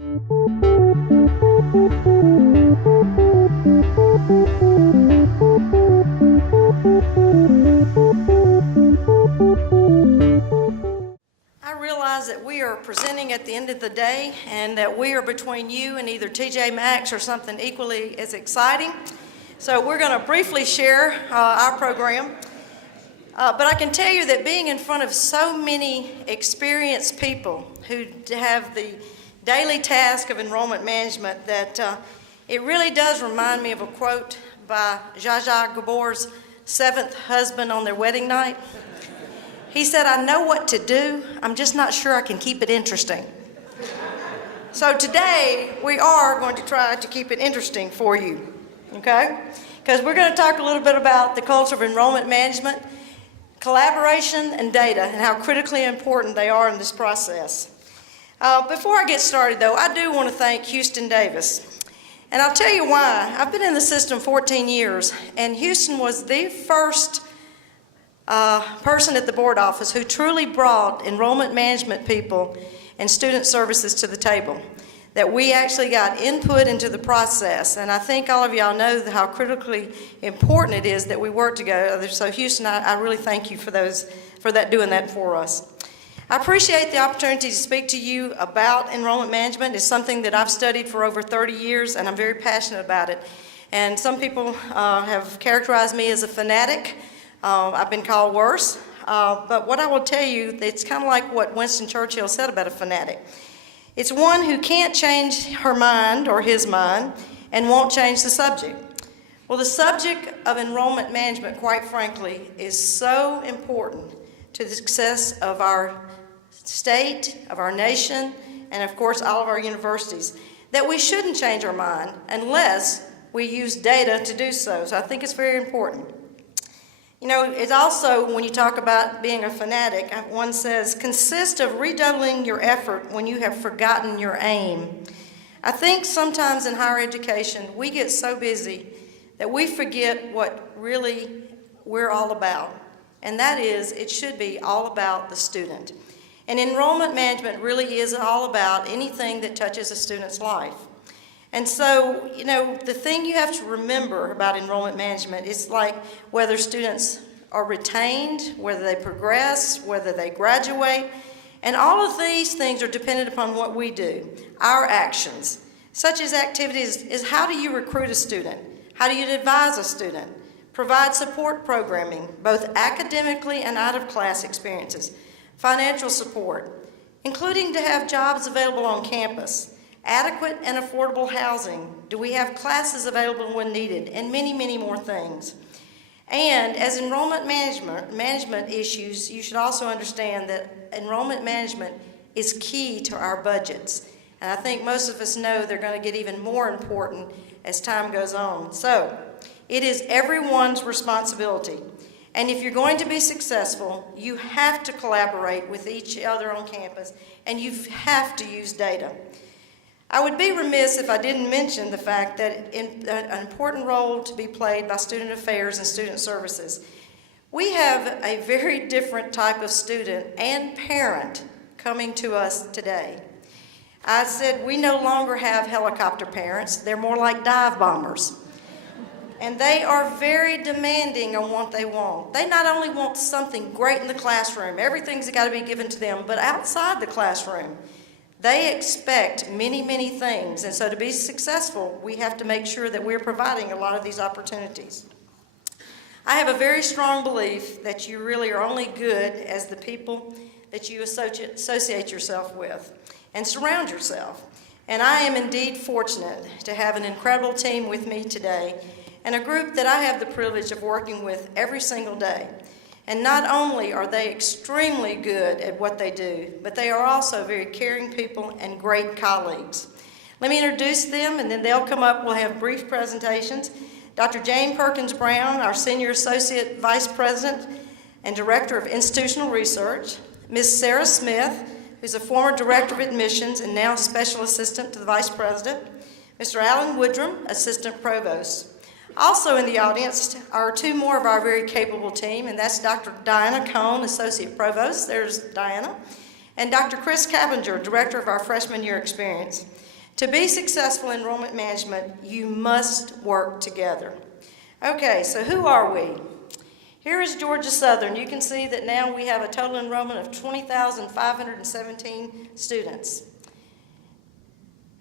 I realize that we are presenting at the end of the day and that we are between you and either TJ Maxx or something equally as exciting. So we're going to briefly share our program. But I can tell you that being in front of so many experienced people who have the daily task of enrollment management that it really does remind me of a quote by Zsa Zsa Gabor's seventh husband on their wedding night. He said, "I know what to do, I'm just not sure I can keep it interesting." So today we are going to try to keep it interesting for you, okay? Because we're going to talk a little bit about the culture of enrollment management, collaboration, and data, and how critically important they are in this process. Before I get started, though, I do want to thank Houston Davis. And I'll tell you why. I've been in the system 14 years, and Houston was the first person at the board office who truly brought enrollment management people and student services to the table, that we actually got input into the process. And I think all of y'all know how critically important it is that we work together. So Houston, I really thank you for doing that for us. I appreciate the opportunity to speak to you about enrollment management. It's something that I've studied for over 30 years, and I'm very passionate about it. And some people have characterized me as a fanatic. I've been called worse. But what I will tell you, it's kind of like what Winston Churchill said about a fanatic. It's one who can't change her mind or his mind and won't change the subject. Well, the subject of enrollment management, quite frankly, is so important to the success of our state, of our nation, and of course all of our universities, that we shouldn't change our mind unless we use data to do so. So I think it's very important. You know, it's also, when you talk about being a fanatic, one says, consist of redoubling your effort when you have forgotten your aim. I think sometimes in higher education, we get so busy that we forget what really we're all about. And that is, it should be all about the student. And enrollment management really is all about anything that touches a student's life. And so, you know, the thing you have to remember about enrollment management is like whether students are retained, whether they progress, whether they graduate, and all of these things are dependent upon what we do, our actions. Such as activities is how do you recruit a student? How do you advise a student? Provide support programming, both academically and out of class experiences. Financial support, including to have jobs available on campus. Adequate and affordable housing. Do we have classes available when needed? And many, many more things. And as enrollment management issues, you should also understand that enrollment management is key to our budgets. And I think most of us know they're going to get even more important as time goes on. So it is everyone's responsibility. And if you're going to be successful, you have to collaborate with each other on campus, and you have to use data. I would be remiss if I didn't mention the fact that an important role to be played by student affairs and student services. We have a very different type of student and parent coming to us today. I said we no longer have helicopter parents. They're more like dive bombers. And they are very demanding on what they want. They not only want something great in the classroom, everything's got to be given to them, but outside the classroom, they expect many, many things. And so to be successful, we have to make sure that we're providing a lot of these opportunities. I have a very strong belief that you really are only good as the people that you associate yourself with and surround yourself. And I am indeed fortunate to have an incredible team with me today, and a group that I have the privilege of working with every single day. And not only are they extremely good at what they do, but they are also very caring people and great colleagues. Let me introduce them, and then they'll come up. We'll have brief presentations. Dr. Jane Perkins Brown, our Senior Associate Vice President and Director of Institutional Research. Ms. Sarah Smith, who's a former Director of Admissions and now Special Assistant to the Vice President. Mr. Alan Woodrum, Assistant Provost. Also in the audience are two more of our very capable team, and that's Dr. Diana Cohn, Associate Provost. There's Diana. And Dr. Chris Capinger, Director of our Freshman Year Experience. To be successful in enrollment management, you must work together. Okay, so who are we? Here is Georgia Southern. You can see that now we have a total enrollment of 20,517 students.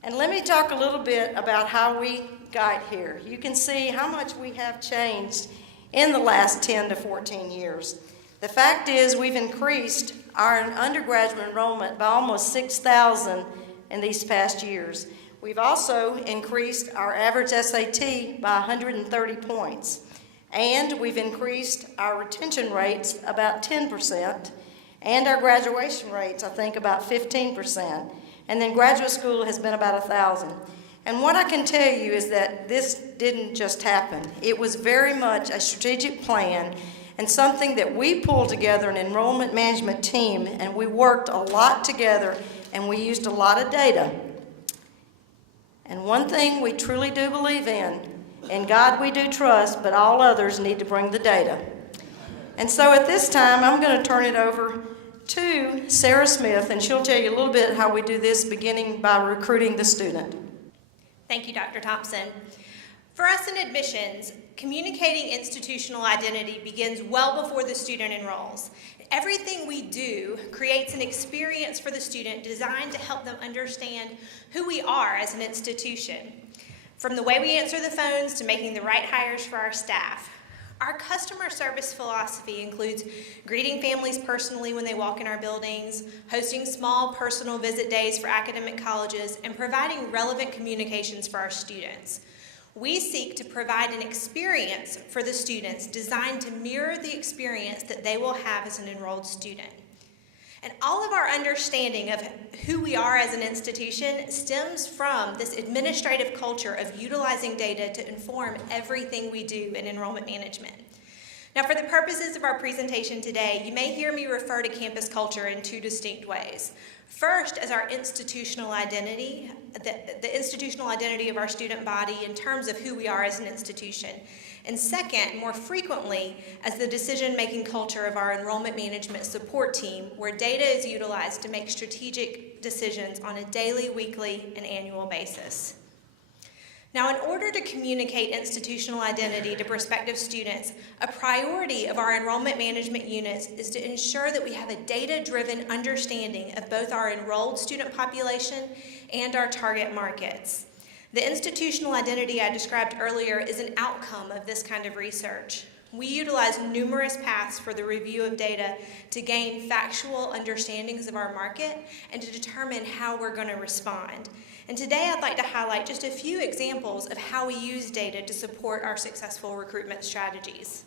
And let me talk a little bit about how we got here. You can see how much we have changed in the last 10 to 14 years. The fact is we've increased our undergraduate enrollment by almost 6,000 in these past years. We've also increased our average SAT by 130 points. And we've increased our retention rates about 10%, and our graduation rates, I think, about 15%. And then graduate school has been about 1,000. And what I can tell you is that this didn't just happen. It was very much a strategic plan and something that we pulled together, an enrollment management team, and we worked a lot together, and we used a lot of data. And one thing we truly do believe in God we do trust, but all others need to bring the data. And so at this time, I'm going to turn it over to Sarah Smith, and she'll tell you a little bit how we do this, beginning by recruiting the student. Thank you, Dr. Thompson. For us in admissions, communicating institutional identity begins well before the student enrolls. Everything we do creates an experience for the student designed to help them understand who we are as an institution. From the way we answer the phones to making the right hires for our staff. Our customer service philosophy includes greeting families personally when they walk in our buildings, hosting small personal visit days for academic colleges, and providing relevant communications for our students. We seek to provide an experience for the students designed to mirror the experience that they will have as an enrolled student. And all of our understanding of who we are as an institution stems from this administrative culture of utilizing data to inform everything we do in enrollment management. Now, for the purposes of our presentation today, you may hear me refer to campus culture in two distinct ways. First, as our institutional identity, the institutional identity of our student body in terms of who we are as an institution. And second, more frequently, as the decision-making culture of our enrollment management support team, where data is utilized to make strategic decisions on a daily, weekly, and annual basis. Now, in order to communicate institutional identity to prospective students, a priority of our enrollment management units is to ensure that we have a data-driven understanding of both our enrolled student population and our target markets. The institutional identity I described earlier is an outcome of this kind of research. We utilize numerous paths for the review of data to gain factual understandings of our market and to determine how we're going to respond. And today I'd like to highlight just a few examples of how we use data to support our successful recruitment strategies.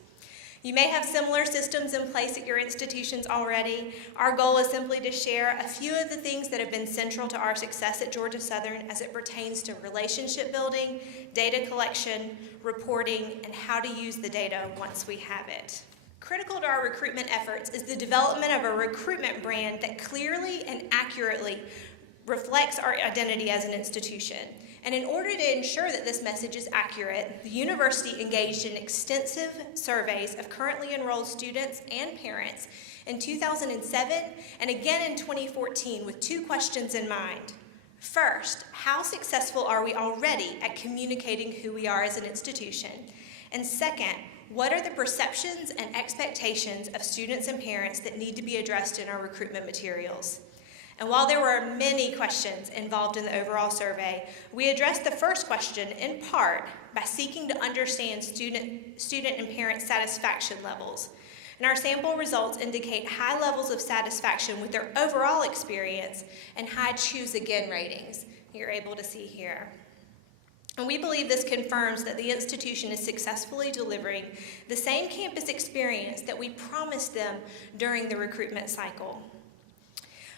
You may have similar systems in place at your institutions already. Our goal is simply to share a few of the things that have been central to our success at Georgia Southern as it pertains to relationship building, data collection, reporting, and how to use the data once we have it. Critical to our recruitment efforts is the development of a recruitment brand that clearly and accurately reflects our identity as an institution. And in order to ensure that this message is accurate, the university engaged in extensive surveys of currently enrolled students and parents in 2007 and again in 2014 with two questions in mind. First, how successful are we already at communicating who we are as an institution? And second, what are the perceptions and expectations of students and parents that need to be addressed in our recruitment materials? And while there were many questions involved in the overall survey, we addressed the first question in part by seeking to understand student and parent satisfaction levels. And our sample results indicate high levels of satisfaction with their overall experience and high choose again ratings you're able to see here. And we believe this confirms that the institution is successfully delivering the same campus experience that we promised them during the recruitment cycle.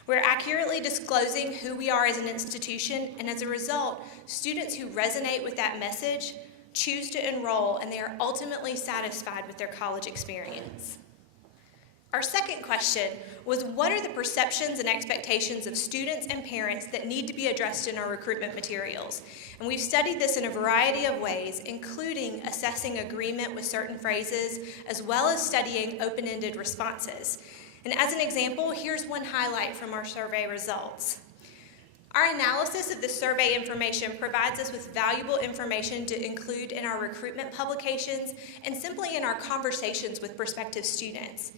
We're accurately disclosing who we are as an institution, and as a result, students who resonate with that message choose to enroll, and they are ultimately satisfied with their college experience. Our second question was, what are the perceptions and expectations of students and parents that need to be addressed in our recruitment materials? And we've studied this in a variety of ways, including assessing agreement with certain phrases, as well as studying open-ended responses. And as an example, here's one highlight from our survey results. Our analysis of the survey information provides us with valuable information to include in our recruitment publications and simply in our conversations with prospective students.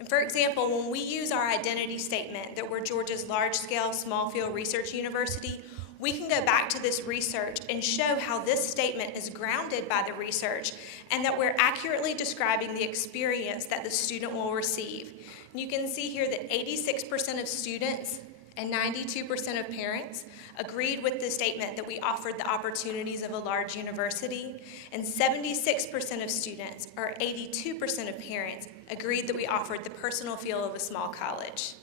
And for example, when we use our identity statement that we're Georgia's large-scale small field research university, we can go back to this research and show how this statement is grounded by the research and that we're accurately describing the experience that the student will receive. And you can see here that 86% of students and 92% of parents agreed with the statement that we offered the opportunities of a large university, and 76% of students, or 82% of parents, agreed that we offered the personal feel of a small college.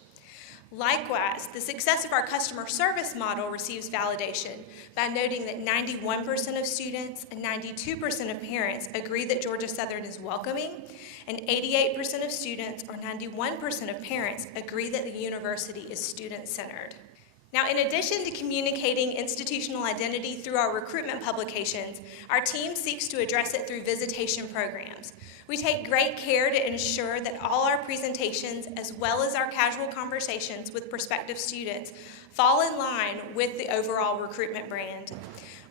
Likewise, the success of our customer service model receives validation by noting that 91% of students and 92% of parents agree that Georgia Southern is welcoming, and 88% of students or 91% of parents agree that the university is student-centered. Now, in addition to communicating institutional identity through our recruitment publications, our team seeks to address it through visitation programs. We take great care to ensure that all our presentations, as well as our casual conversations with prospective students, fall in line with the overall recruitment brand.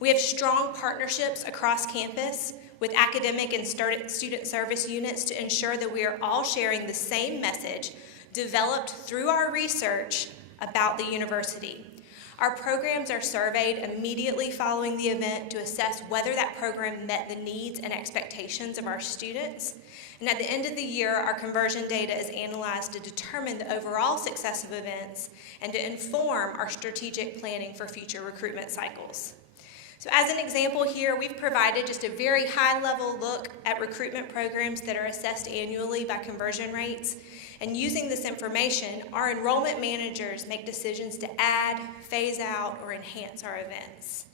We have strong partnerships across campus with academic and student service units to ensure that we are all sharing the same message developed through our research about the university. Our programs are surveyed immediately following the event to assess whether that program met the needs and expectations of our students. And at the end of the year, our conversion data is analyzed to determine the overall success of events and to inform our strategic planning for future recruitment cycles. So as an example here, we've provided just a very high-level look at recruitment programs that are assessed annually by conversion rates. And using this information, our enrollment managers make decisions to add, phase out, or enhance our events.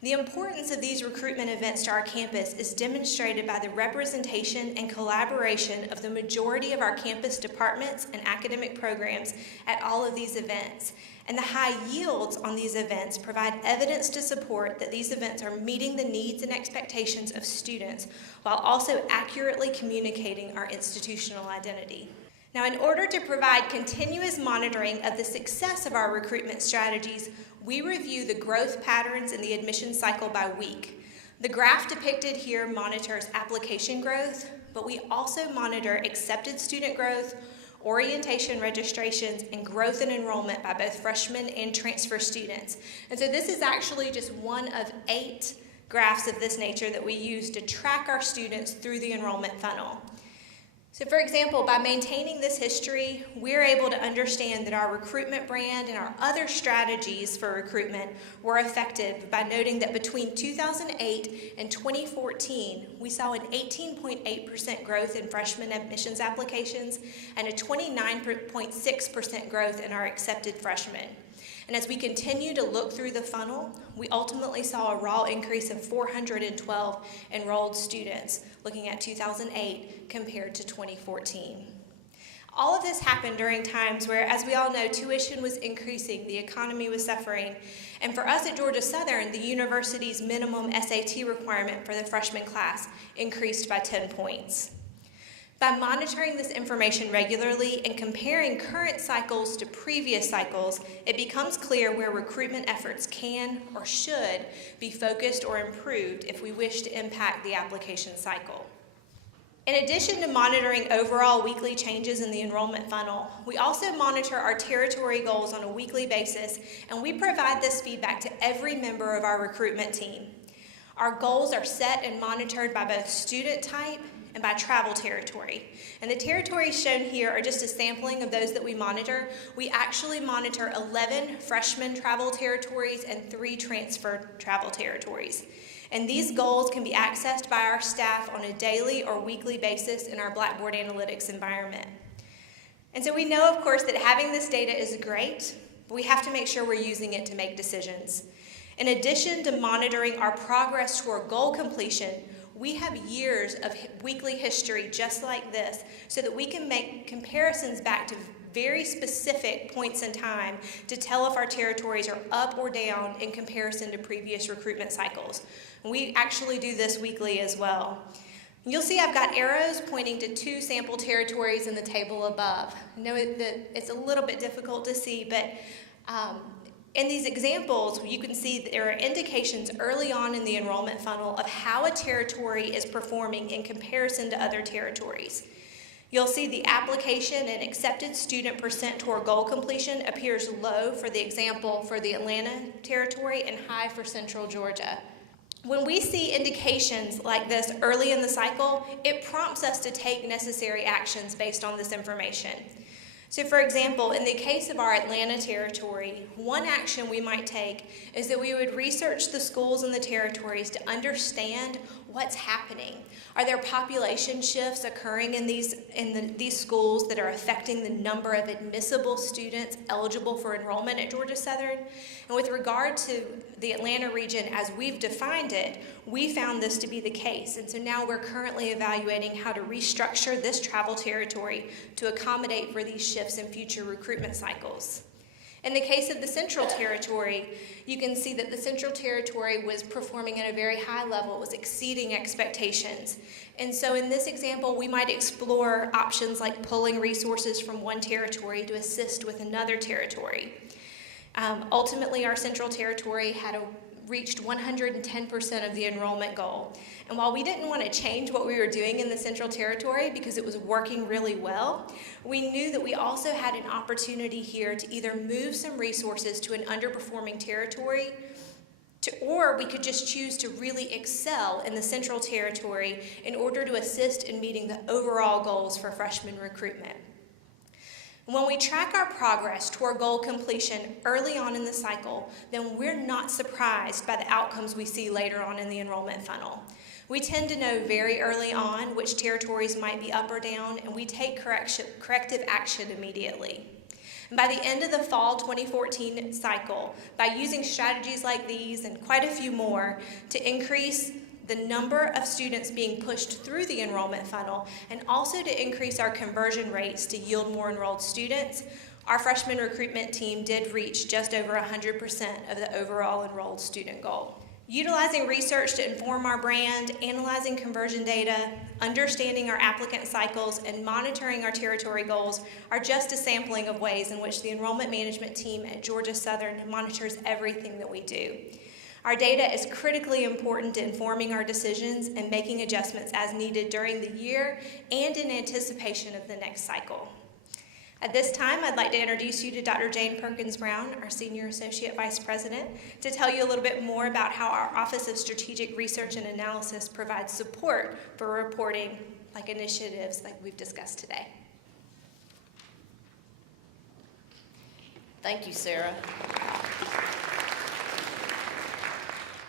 The importance of these recruitment events to our campus is demonstrated by the representation and collaboration of the majority of our campus departments and academic programs at all of these events. And the high yields on these events provide evidence to support that these events are meeting the needs and expectations of students while also accurately communicating our institutional identity. Now, in order to provide continuous monitoring of the success of our recruitment strategies, we review the growth patterns in the admission cycle by week. The graph depicted here monitors application growth, but we also monitor accepted student growth, orientation registrations, and growth in enrollment by both freshmen and transfer students. And so this is actually just one of 8 graphs of this nature that we use to track our students through the enrollment funnel. So for example, by maintaining this history, we're able to understand that our recruitment brand and our other strategies for recruitment were effective by noting that between 2008 and 2014, we saw an 18.8% growth in freshman admissions applications and a 29.6% growth in our accepted freshmen. And as we continue to look through the funnel, we ultimately saw a raw increase of 412 enrolled students looking at 2008 compared to 2014. All of this happened during times where, as we all know, tuition was increasing, the economy was suffering, and for us at Georgia Southern, the university's minimum SAT requirement for the freshman class increased by 10 points. By monitoring this information regularly and comparing current cycles to previous cycles, it becomes clear where recruitment efforts can or should be focused or improved if we wish to impact the application cycle. In addition to monitoring overall weekly changes in the enrollment funnel, we also monitor our territory goals on a weekly basis, and we provide this feedback to every member of our recruitment team. Our goals are set and monitored by both student type and by travel territory. And the territories shown here are just a sampling of those that we monitor. We actually monitor 11 freshman travel territories and 3 transfer travel territories. And these goals can be accessed by our staff on a daily or weekly basis in our Blackboard Analytics environment. And so we know, of course, that having this data is great, but we have to make sure we're using it to make decisions. In addition to monitoring our progress toward goal completion, we have years of weekly history just like this so that we can make comparisons back to very specific points in time to tell if our territories are up or down in comparison to previous recruitment cycles. We actually do this weekly as well. You'll see I've got arrows pointing to 2 sample territories in the table above. I know that it's a little bit difficult to see, but In these examples, you can see that there are indications early on in the enrollment funnel of how a territory is performing in comparison to other territories. You'll see the application and accepted student percent toward goal completion appears low for the example for the Atlanta territory and high for Central Georgia. When we see indications like this early in the cycle, it prompts us to take necessary actions based on this information. So for example, in the case of our Atlanta territory, one action we might take is that we would research the schools in the territories to understand what's happening. Are there population shifts occurring in these schools that are affecting the number of admissible students eligible for enrollment at Georgia Southern? And with regard to the Atlanta region as we've defined it, we found this to be the case. And so now we're currently evaluating how to restructure this travel territory to accommodate for these shifts in future recruitment cycles. In the case of the Central Territory, you can see that the Central Territory was performing at a very high level. It was exceeding expectations. And so in this example, we might explore options like pulling resources from one territory to assist with another territory. Ultimately, our Central Territory had reached 110% of the enrollment goal. And while we didn't want to change what we were doing in the Central Territory because it was working really well, we knew that we also had an opportunity here to either move some resources to an underperforming territory, or we could just choose to really excel in the Central Territory in order to assist in meeting the overall goals for freshman recruitment. When we track our progress toward goal completion early on in the cycle, then we're not surprised by the outcomes we see later on in the enrollment funnel. We tend to know very early on which territories might be up or down, and we take corrective action immediately. And by the end of the fall 2014 cycle, by using strategies like these and quite a few more to increase the number of students being pushed through the enrollment funnel, and also to increase our conversion rates to yield more enrolled students, our freshman recruitment team did reach just over 100% of the overall enrolled student goal. Utilizing research to inform our brand, analyzing conversion data, understanding our applicant cycles, and monitoring our territory goals are just a sampling of ways in which the enrollment management team at Georgia Southern monitors everything that we do. Our data is critically important to informing our decisions and making adjustments as needed during the year and in anticipation of the next cycle. At this time, I'd like to introduce you to Dr. Jane Perkins-Brown, our Senior Associate Vice President, to tell you a little bit more about how our Office of Strategic Research and Analysis provides support for reporting like initiatives like we've discussed today. Thank you, Sarah.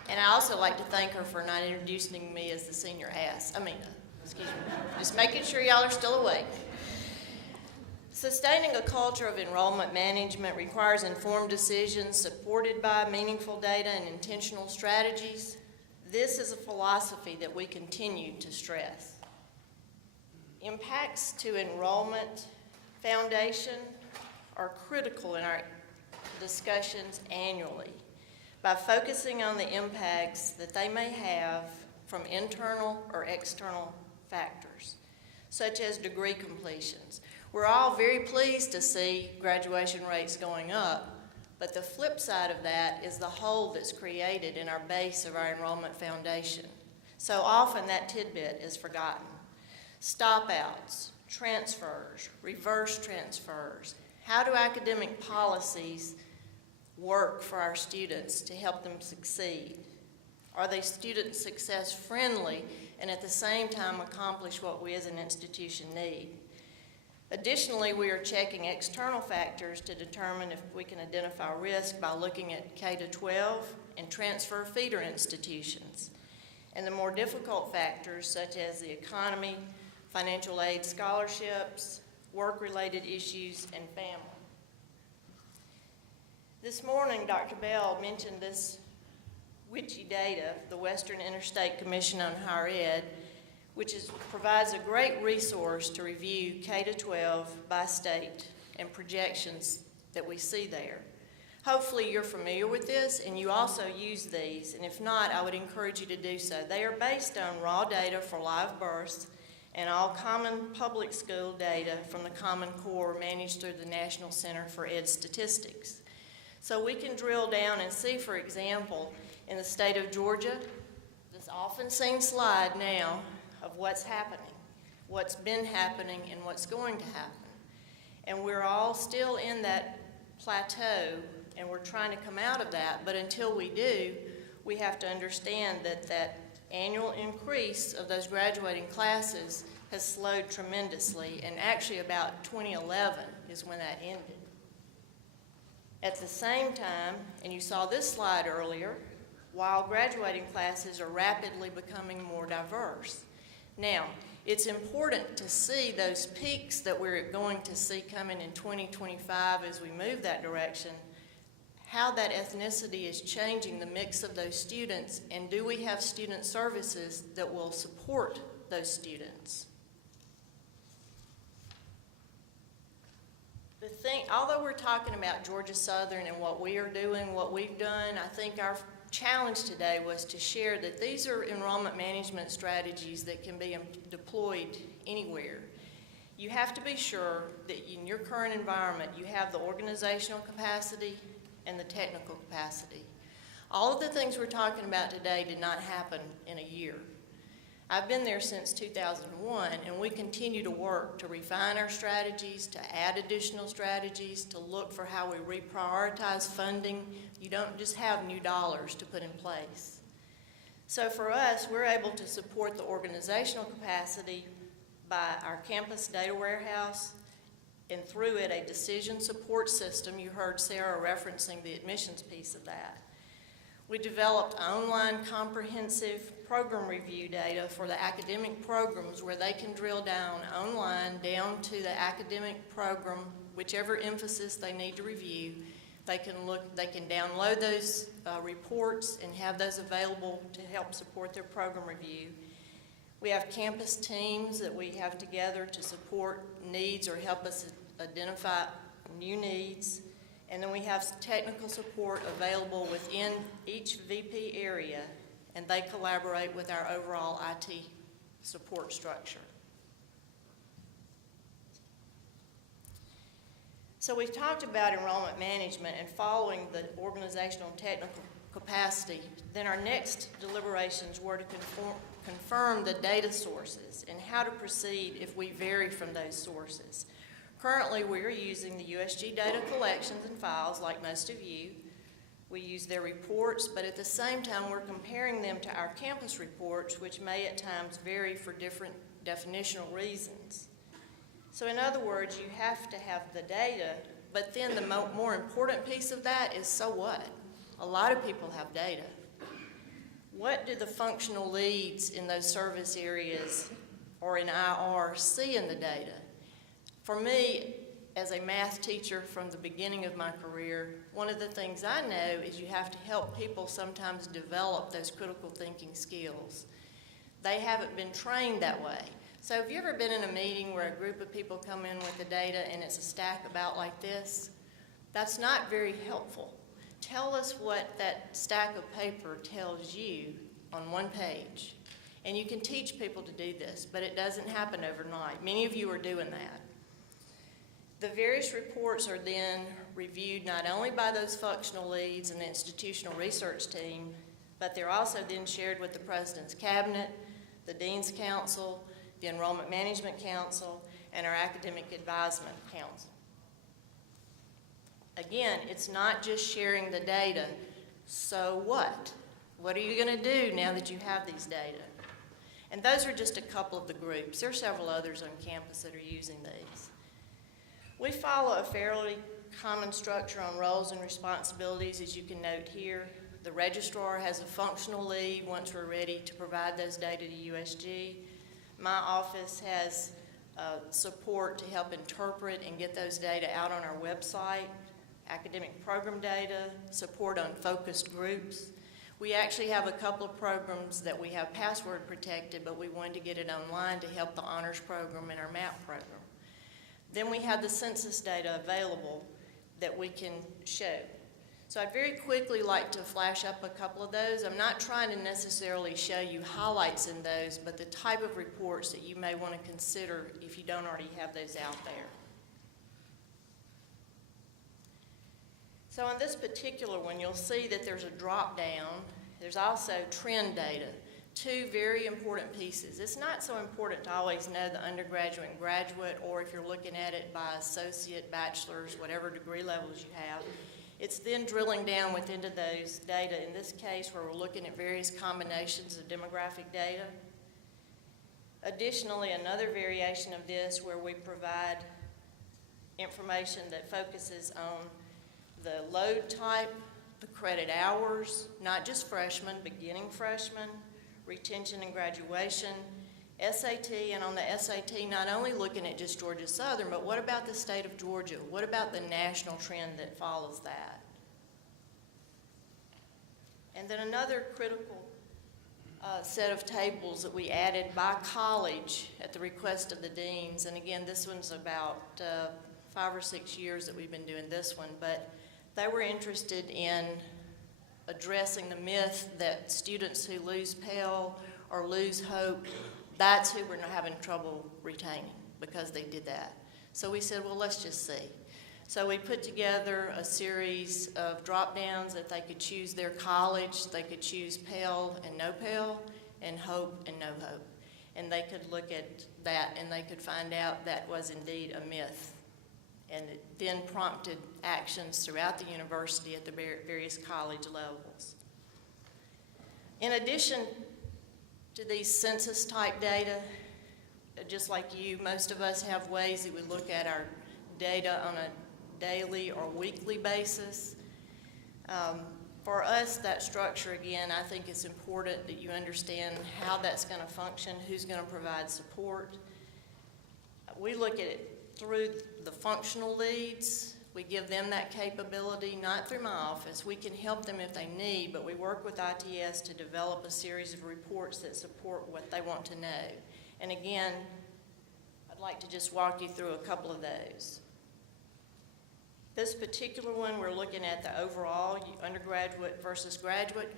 And I also like to thank her for not introducing me as the senior ass. Excuse me. Just making sure y'all are still awake. Sustaining a culture of enrollment management requires informed decisions supported by meaningful data and intentional strategies. This is a philosophy that we continue to stress. Impacts to enrollment foundation are critical in our discussions annually by focusing on the impacts that they may have from internal or external factors, such as degree completions. We're all very pleased to see graduation rates going up, but the flip side of that is the hole that's created in our base of our enrollment foundation. So often that tidbit is forgotten. Stop-outs, transfers, reverse transfers. How do academic policies work for our students to help them succeed? Are they student success friendly and at the same time accomplish what we as an institution need? Additionally, we are checking external factors to determine if we can identify risk by looking at K-12 and transfer feeder institutions, and the more difficult factors such as the economy, financial aid scholarships, work-related issues, and family. This morning, Dr. Bell mentioned this witchy data, the Western Interstate Commission on Higher Ed, which provides a great resource to review K-12 by state and projections that we see there. Hopefully you're familiar with this and you also use these, and if not, I would encourage you to do so. They are based on raw data for live births and all common public school data from the Common Core managed through the National Center for Ed Statistics. So we can drill down and see, for example, in the state of Georgia, this often seen slide now of what's happening, what's been happening, and what's going to happen. And we're all still in that plateau, and we're trying to come out of that, but until we do, we have to understand that that annual increase of those graduating classes has slowed tremendously, and actually about 2011 is when that ended. At the same time, and you saw this slide earlier, while graduating classes are rapidly becoming more diverse. Now, it's important to see those peaks that we're going to see coming in 2025 as we move that direction, how that ethnicity is changing the mix of those students, and do we have student services that will support those students? The thing, although we're talking about Georgia Southern and what we are doing, what we've done, I think our challenge today was to share that these are enrollment management strategies that can be deployed anywhere. You have to be sure that in your current environment you have the organizational capacity and the technical capacity. All of the things we're talking about today did not happen in a year. I've been there since 2001, and we continue to work to refine our strategies, to add additional strategies, to look for how we reprioritize funding. You don't just have new dollars to put in place. So for us, we're able to support the organizational capacity by our campus data warehouse, and through it, a decision support system. You heard Sarah referencing the admissions piece of that. We developed online comprehensive program review data for the academic programs where they can drill down online down to the academic program, whichever emphasis they need to review. They can download those reports and have those available to help support their program review. We have campus teams that we have together to support needs or help us identify new needs. And then we have technical support available within each VP area, and they collaborate with our overall IT support structure. So we've talked about enrollment management and following the organizational and technical capacity. Then our next deliberations were to confirm the data sources and how to proceed if we vary from those sources. Currently, we are using the USG data collections and files like most of you. We use their reports, but at the same time, we're comparing them to our campus reports, which may at times vary for different definitional reasons. So in other words, you have to have the data, but then the more important piece of that is, so what? A lot of people have data. What do the functional leads in those service areas or in IR see in the data? For me, as a math teacher from the beginning of my career, one of the things I know is you have to help people sometimes develop those critical thinking skills. They haven't been trained that way. So have you ever been in a meeting where a group of people come in with the data and it's a stack about like this? That's not very helpful. Tell us what that stack of paper tells you on one page. And you can teach people to do this, but it doesn't happen overnight. Many of you are doing that. The various reports are then reviewed not only by those functional leads and the institutional research team, but they're also then shared with the President's Cabinet, the Dean's Council, the Enrollment Management Council, and our Academic Advisement Council. Again, it's not just sharing the data. So what? What are you going to do now that you have these data? And those are just a couple of the groups. There are several others on campus that are using these. We follow a fairly common structure on roles and responsibilities, as you can note here. The registrar has a functional lead once we're ready to provide those data to USG. My office has support to help interpret and get those data out on our website, academic program data, support on focused groups. We actually have a couple of programs that we have password protected, but we wanted to get it online to help the honors program and our MAP program. Then we have the census data available that we can show. So I'd very quickly like to flash up a couple of those. I'm not trying to necessarily show you highlights in those, but the type of reports that you may want to consider if you don't already have those out there. So on this particular one, you'll see that there's a drop down. There's also trend data, two very important pieces. It's not so important to always know the undergraduate and graduate, or if you're looking at it by associate, bachelor's, whatever degree levels you have. It's then drilling down within those data, in this case where we're looking at various combinations of demographic data. Additionally, another variation of this where we provide information that focuses on the load type, the credit hours, not just freshmen, beginning freshmen, retention and graduation, SAT, and on the SAT, not only looking at just Georgia Southern, but what about the state of Georgia? What about the national trend that follows that? And then another critical set of tables that we added by college at the request of the deans, and again, this one's about 5 or 6 years that we've been doing this one, but they were interested in addressing the myth that students who lose Pell or lose Hope, that's who we're having trouble retaining because they did that. So we said, well, let's just see. So we put together a series of drop-downs that they could choose their college, they could choose Pell and no Pell, and Hope and no Hope. And they could look at that and they could find out that was indeed a myth. And it then prompted actions throughout the university at the various college levels. In addition to these census-type data, just like you, most of us have ways that we look at our data on a daily or weekly basis. For us, that structure, again, I think it's important that you understand how that's going to function, who's going to provide support. We look at it through the functional leads. We give them that capability, not through my office. We can help them if they need, but we work with ITS to develop a series of reports that support what they want to know. And again, I'd like to just walk you through a couple of those. This particular one, we're looking at the overall undergraduate versus graduate.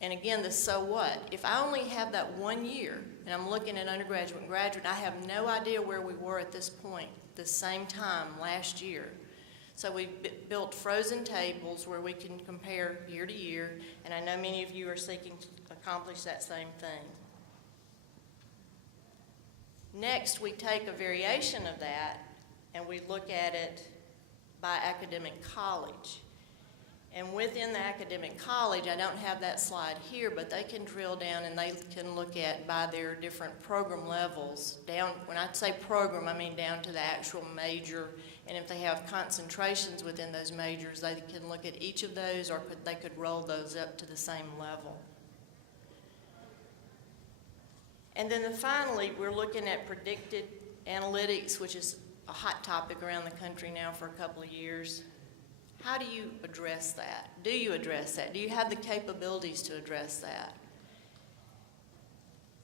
And again, the so what. If I only have that 1 year, and I'm looking at undergraduate and graduate, I have no idea where we were at this point, the same time last year. So we've built frozen tables where we can compare year to year, and I know many of you are seeking to accomplish that same thing. Next, we take a variation of that, and we look at it by academic college. And within the academic college, I don't have that slide here, but they can drill down and they can look at by their different program levels. Down, when I say program, I mean down to the actual major. And if they have concentrations within those majors, they can look at each of those, or they could roll those up to the same level. And then finally, we're looking at predicted analytics, which is a hot topic around the country now for a couple of years. How do you address that? Do you address that? Do you have the capabilities to address that?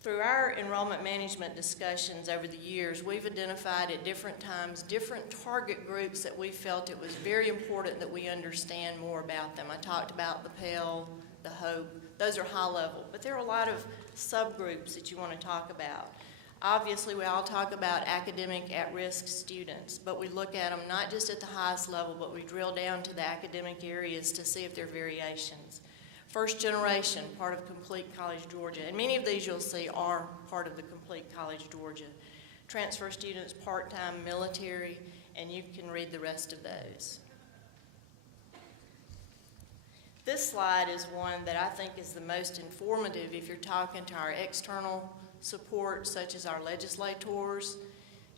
Through our enrollment management discussions over the years, we've identified at different times different target groups that we felt it was very important that we understand more about them. I talked about the Pell, the Hope. Those are high level, but there are a lot of subgroups that you want to talk about. Obviously, we all talk about academic at-risk students, but we look at them not just at the highest level, but we drill down to the academic areas to see if there are variations. First generation, part of Complete College Georgia, and many of these you'll see are part of the Complete College Georgia. Transfer students, part-time, military, and you can read the rest of those. This slide is one that I think is the most informative if you're talking to our external support, such as our legislators,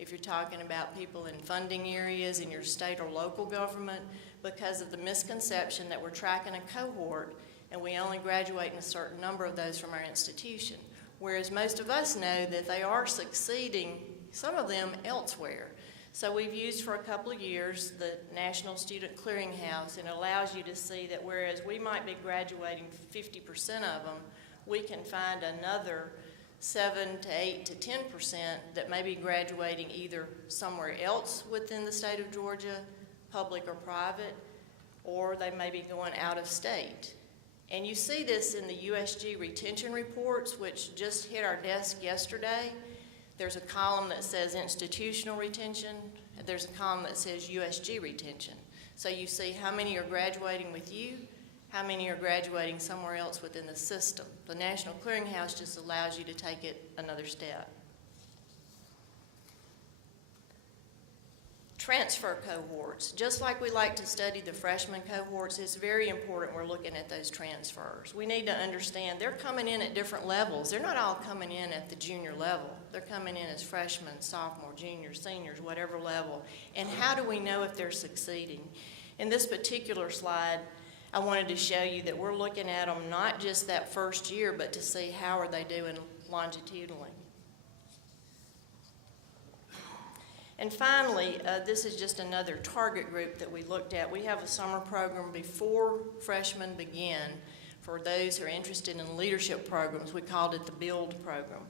if you're talking about people in funding areas in your state or local government, because of the misconception that we're tracking a cohort and we only graduate in a certain number of those from our institution, whereas most of us know that they are succeeding, some of them elsewhere. So we've used for a couple of years the National Student Clearinghouse, and it allows you to see that whereas we might be graduating 50% of them, we can find another 7 to 8 to 10% that may be graduating either somewhere else within the state of Georgia, public or private, or they may be going out of state. And you see this in the USG retention reports, which just hit our desk yesterday. There's a column that says institutional retention, and there's a column that says USG retention. So you see how many are graduating with you, how many are graduating somewhere else within the system. The National Clearinghouse just allows you to take it another step. Transfer cohorts. Just like we like to study the freshman cohorts, it's very important we're looking at those transfers. We need to understand they're coming in at different levels. They're not all coming in at the junior level. They're coming in as freshmen, sophomore, juniors, seniors, whatever level. And how do we know if they're succeeding? In this particular slide, I wanted to show you that we're looking at them not just that first year, but to see how are they doing longitudinally. And finally, this is just another target group that we looked at. We have a summer program before freshmen begin for those who are interested in leadership programs. We called it the BUILD program.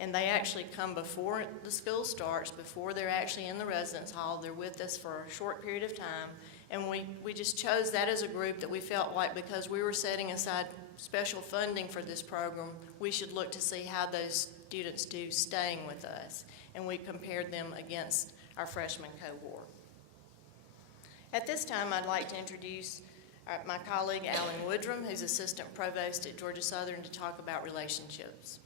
And they actually come before the school starts, before they're actually in the residence hall. They're with us for a short period of time. And we just chose that as a group that we felt like because we were setting aside special funding for this program, we should look to see how those students do staying with us. And we compared them against our freshman cohort. At this time, I'd like to introduce my colleague, Alan Woodrum, who's Assistant Provost at Georgia Southern, to talk about relationships.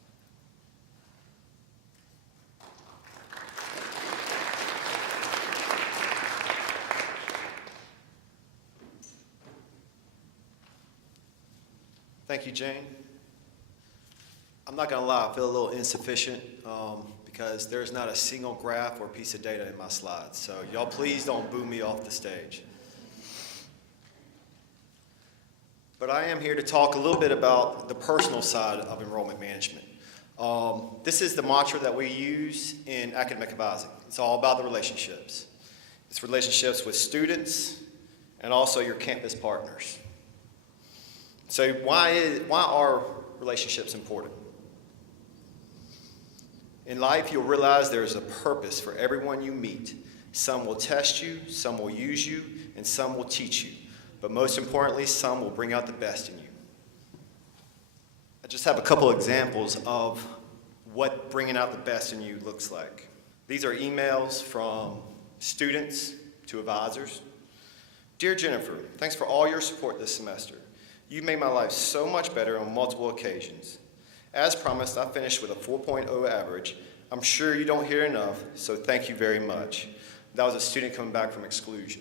Thank you, Jane. I'm not gonna lie, I feel a little insufficient because there's not a single graph or piece of data in my slides. So y'all please don't boo me off the stage. But I am here to talk a little bit about the personal side of enrollment management. This is the mantra that we use in academic advising. It's all about the relationships. It's relationships with students and also your campus partners. So why are relationships important? In life, you'll realize there's a purpose for everyone you meet. Some will test you, some will use you, and some will teach you. But most importantly, some will bring out the best in you. I just have a couple examples of what bringing out the best in you looks like. These are emails from students to advisors. Dear Jennifer, thanks for all your support this semester. You made my life so much better on multiple occasions. As promised, I finished with a 4.0 average. I'm sure you don't hear enough, so thank you very much. That was a student coming back from exclusion.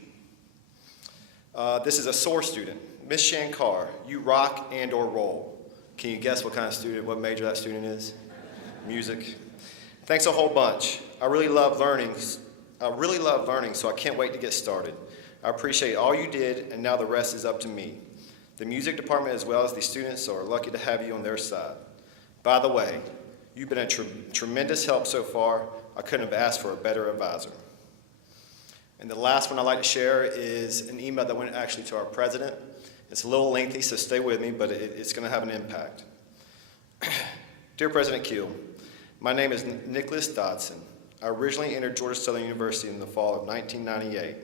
This is a SOAR student. Miss Shankar, you rock and or roll. Can you guess what kind of student, what major that student is? Music. Thanks a whole bunch. I really love learning, so I can't wait to get started. I appreciate all you did, and now the rest is up to me. The music department as well as the students are lucky to have you on their side. By the way, you've been a tremendous help so far. I couldn't have asked for a better advisor. And the last one I'd like to share is an email that went actually to our president. It's a little lengthy, so stay with me, but it's going to have an impact. Dear President Keel, my name is Nicholas Dodson. I originally entered Georgia Southern University in the fall of 1998.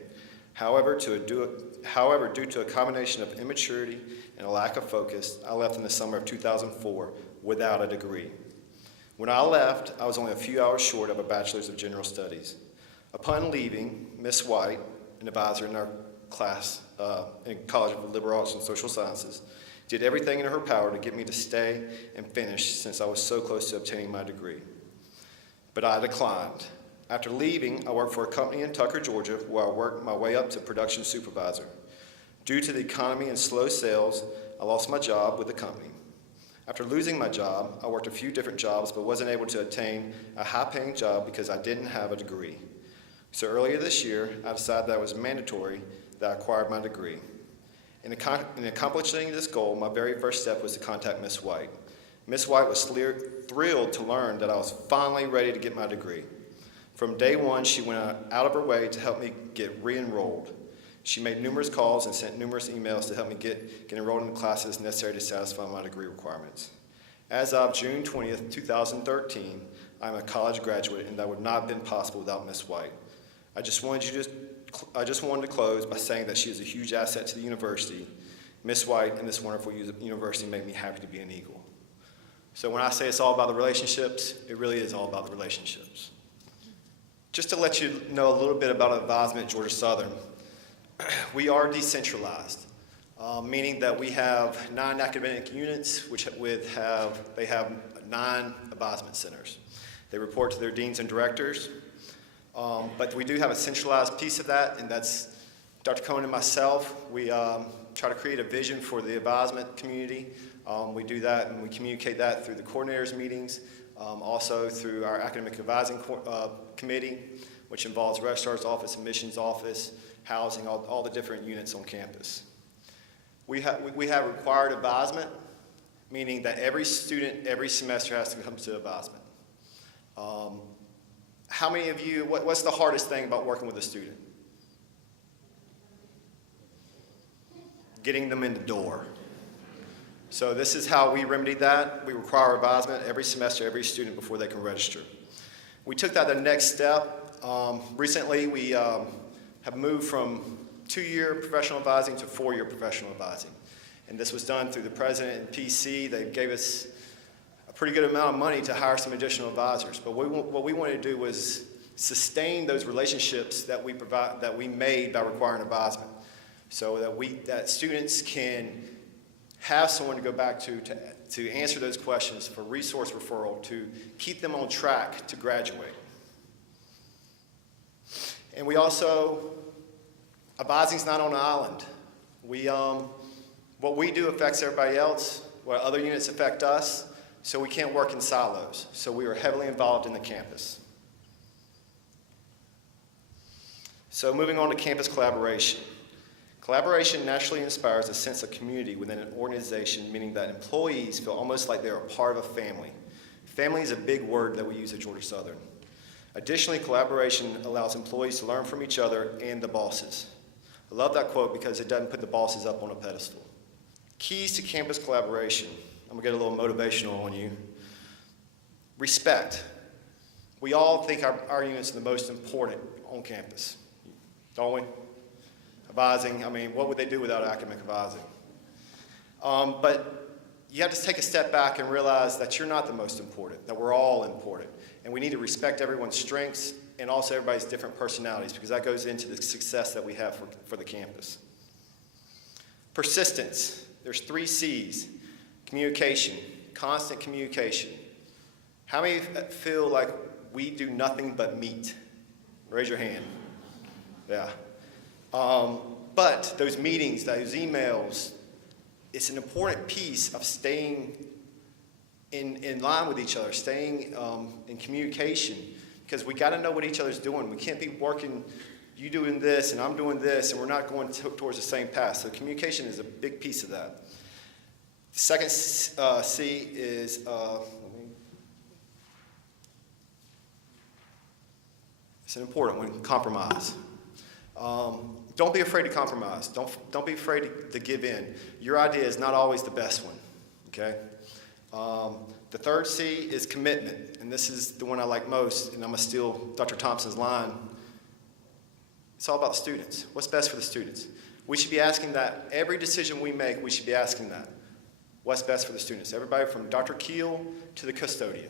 However, due to a combination of immaturity and a lack of focus, I left in the summer of 2004 without a degree. When I left, I was only a few hours short of a Bachelor's of General Studies. Upon leaving, Ms. White, an advisor in our class in College of Liberal Arts and Social Sciences, did everything in her power to get me to stay and finish since I was so close to obtaining my degree. But I declined. After leaving, I worked for a company in Tucker, Georgia, where I worked my way up to production supervisor. Due to the economy and slow sales, I lost my job with the company. After losing my job, I worked a few different jobs but wasn't able to attain a high-paying job because I didn't have a degree. So earlier this year, I decided that it was mandatory that I acquired my degree. In accomplishing this goal, my very first step was to contact Ms. White. Ms. White was thrilled to learn that I was finally ready to get my degree. From day one, she went out of her way to help me get re-enrolled. She made numerous calls and sent numerous emails to help me get enrolled in the classes necessary to satisfy my degree requirements. As of June 20th, 2013, I'm a college graduate, and that would not have been possible without Ms. White. I just wanted to close by saying that she is a huge asset to the university. Ms. White and this wonderful university made me happy to be an Eagle. So when I say it's all about the relationships, it really is all about the relationships. Just to let you know a little bit about advisement at Georgia Southern, We are decentralized, meaning that we have 9 academic units, they have 9 advisement centers. They report to their deans and directors, but we do have a centralized piece of that, and that's Dr. Cohen and myself. We try to create a vision for the advisement community. We do that, and we communicate that through the coordinators' meetings, also through our academic advising committee, which involves registrar's office, admissions office, housing, all the different units on campus. We have required advisement, meaning that every student every semester has to come to advisement. How many of you, what's the hardest thing about working with a student? Getting them in the door. So this is how we remedy that. We require advisement every semester, every student before they can register. We took that the next step. Recently, we have moved from 2-year professional advising to 4-year professional advising. And this was done through the president and PC. They gave us a pretty good amount of money to hire some additional advisors. But what we wanted to do was sustain those relationships that we made by requiring advisement, so that students can have someone to go back to answer those questions, for resource referral, to keep them on track to graduate. And we also, advising's not on an island. What we do affects everybody else, what other units affect us, so we can't work in silos. So we are heavily involved in the campus. So moving on to campus collaboration. Collaboration naturally inspires a sense of community within an organization, meaning that employees feel almost like they're a part of a family. Family is a big word that we use at Georgia Southern. Additionally, collaboration allows employees to learn from each other and the bosses. I love that quote because it doesn't put the bosses up on a pedestal. Keys to campus collaboration. I'm going to get a little motivational on you. Respect. We all think our units are the most important on campus, don't we? Advising, I mean, what would they do without academic advising? But you have to take a step back and realize that you're not the most important, that we're all important. And we need to respect everyone's strengths and also everybody's different personalities, because that goes into the success that we have for the campus. Persistence. There's 3 C's. Communication, constant communication. How many feel like we do nothing but meet? Raise your hand. Yeah. But those meetings, those emails, it's an important piece of staying in line with each other, staying in communication, because we got to know what each other's doing. We can't be working, you doing this and I'm doing this, and we're not going towards the same path. So communication is a big piece of that. The second C is, it's an important one, compromise. Don't be afraid to compromise. Don't be afraid to give in. Your idea is not always the best one, okay? The third C is commitment, and this is the one I like most, and I'm going to steal Dr. Thompson's line. It's all about students. What's best for the students? We should be asking that. Every decision we make, we should be asking that. What's best for the students? Everybody from Dr. Keel to the custodian.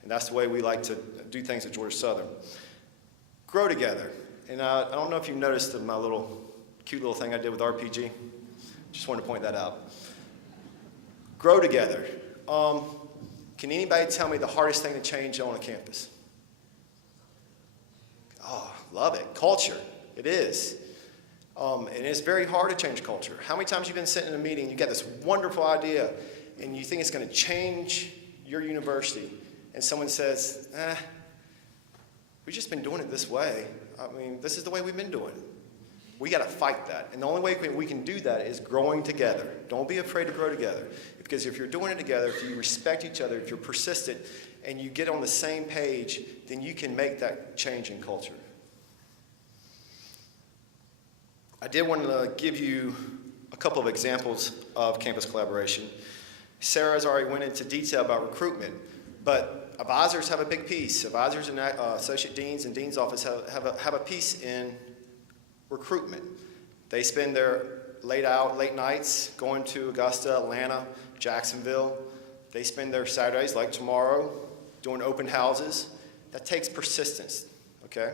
And that's the way we like to do things at Georgia Southern. Grow together. And I don't know if you noticed my cute little thing I did with RPG. Just wanted to point that out. Grow together. Can anybody tell me the hardest thing to change on a campus? Oh, love it. Culture. It is. And it's very hard to change culture. How many times you've been sitting in a meeting, you got this wonderful idea, and you think it's going to change your university, and someone says, we've just been doing it this way. I mean, this is the way we've been doing it. We got to fight that. And the only way we can do that is growing together. Don't be afraid to grow together. Because if you're doing it together, if you respect each other, if you're persistent, and you get on the same page, then you can make that change in culture. I did want to give you a couple of examples of campus collaboration. Sarah's already went into detail about recruitment, but advisors have a big piece. Advisors and associate deans and dean's office have a piece in recruitment. They spend their late nights going to Augusta, Atlanta, Jacksonville. They spend their Saturdays, like tomorrow, doing open houses. That takes persistence, okay?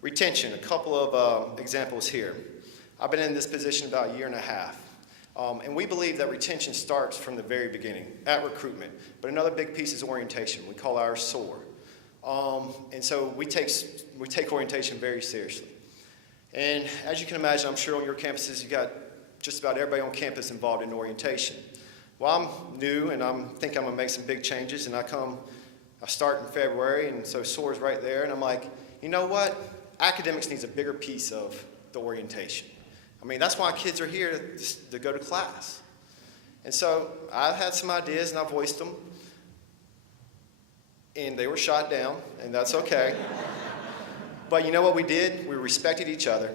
Retention, a couple of examples here. I've been in this position about a year and a half. And we believe that retention starts from the very beginning, at recruitment. But another big piece is orientation. We call ours SOAR. And so we take orientation very seriously. And as you can imagine, I'm sure on your campuses, you got just about everybody on campus involved in orientation. Well, I'm new, and I think I'm going to make some big changes, and I start in February, and so SOAR's right there, and I'm like, you know what? Academics needs a bigger piece of the orientation. I mean, that's why kids are here to go to class. And so I had some ideas, and I voiced them, and they were shot down, and that's okay. But you know what we did? We respected each other,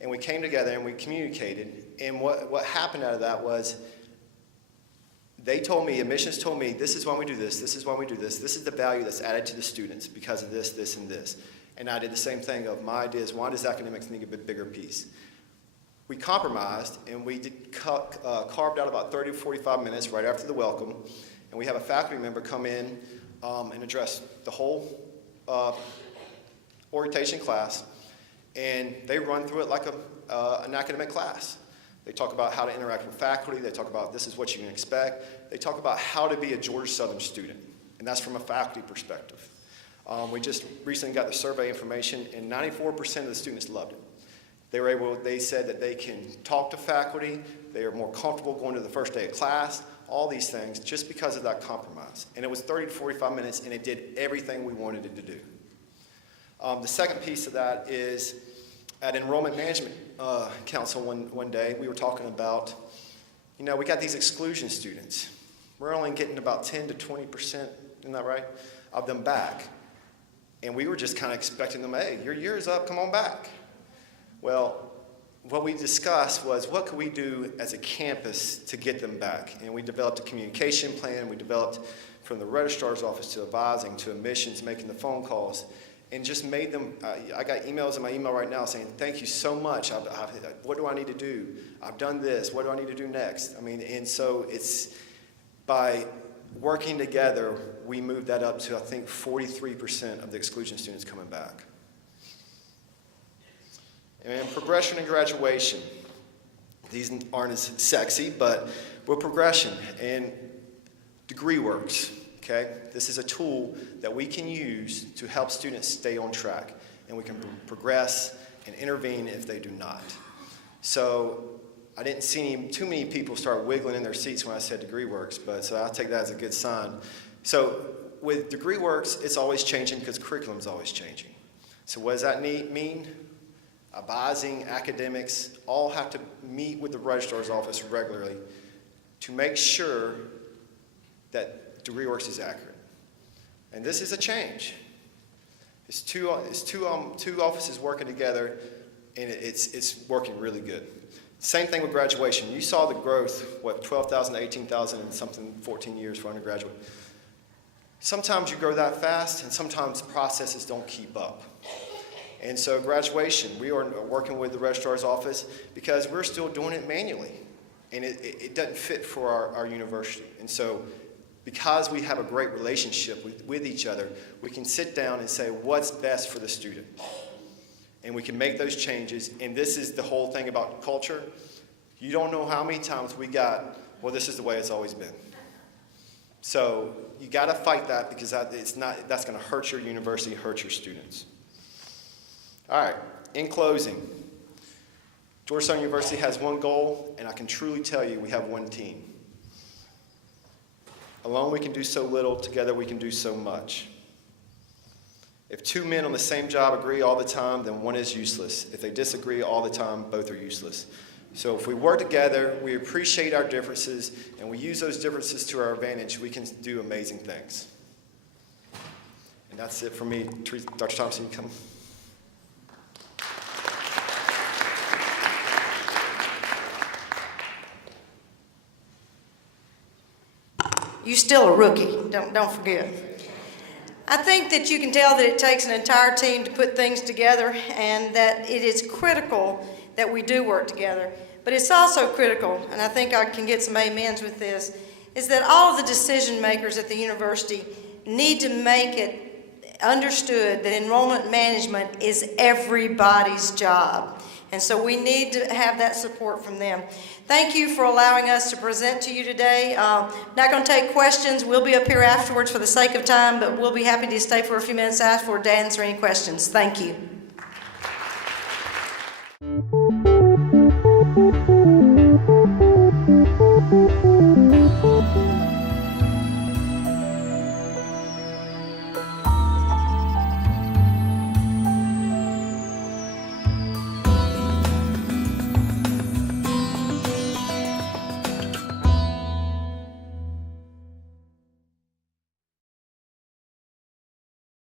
and we came together, and we communicated, and what happened out of that was they told me, admissions told me, this is why we do this is why we do this is the value that's added to the students because of this, this, and this. And I did the same thing of my ideas, why does academics need a bit bigger piece? We compromised, and we carved out about 30 to 45 minutes right after the welcome, and we have a faculty member come in and address the whole orientation class, and they run through it like an academic class. They talk about how to interact with faculty, they talk about this is what you can expect, they talk about how to be a Georgia Southern student, and that's from a faculty perspective. We just recently got the survey information, and 94% of the students loved it. They said that they can talk to faculty, they are more comfortable going to the first day of class, all these things, just because of that compromise. And it was 30 to 45 minutes, and it did everything we wanted it to do. The second piece of that is, at Enrollment Management Council one day, we were talking about, we got these exclusion students. We're only getting about 10 to 20%, isn't that right, of them back. And we were just kind of expecting them, hey, your year is up, come on back. Well, what we discussed was what could we do as a campus to get them back? And we developed a communication plan. We developed from the registrar's office to advising to admissions, making the phone calls, and just made them, I got emails in my email right now saying, thank you so much. What do I need to do? I've done this. What do I need to do next? I mean, and so it's by working together, we moved that up to, I think, 43% of the exclusion students coming back. And progression and graduation. These aren't as sexy, but we're progression and degree works, okay? This is a tool that we can use to help students stay on track, and we can progress and intervene if they do not. So I didn't see too many people start wiggling in their seats when I said degree works, but so I'll take that as a good sign. So with degree works, it's always changing because curriculum's always changing. So what does that mean? Advising, academics, all have to meet with the registrar's office regularly to make sure that DegreeWorks is accurate. And this is a change. It's two offices working together, and it's working really good. Same thing with graduation. You saw the growth, 12,000 to 18,000 in something 14 years for undergraduate. Sometimes you grow that fast, and sometimes processes don't keep up. And so graduation, we are working with the registrar's office because we're still doing it manually, and it doesn't fit for our university. And so because we have a great relationship with each other, we can sit down and say what's best for the student. And we can make those changes, and this is the whole thing about culture. You don't know how many times we got, well, this is the way it's always been. So you got to fight that because that's going to hurt your university, hurt your students. All right, in closing, Georgia Southern University has one goal, and I can truly tell you we have one team. Alone we can do so little, together we can do so much. If two men on the same job agree all the time, then one is useless. If they disagree all the time, both are useless. So if we work together, we appreciate our differences, and we use those differences to our advantage, we can do amazing things. And that's it for me. Dr. Thompson, you come. You're still a rookie, don't forget. I think that you can tell that it takes an entire team to put things together, and that it is critical that we do work together. But it's also critical, and I think I can get some amens with this, is that all of the decision makers at the university need to make it understood that enrollment management is everybody's job. And so we need to have that support from them. Thank you for allowing us to present to you today. Not going to take questions. We'll be up here afterwards for the sake of time, but we'll be happy to stay for a few minutes afterward to answer any questions. Thank you.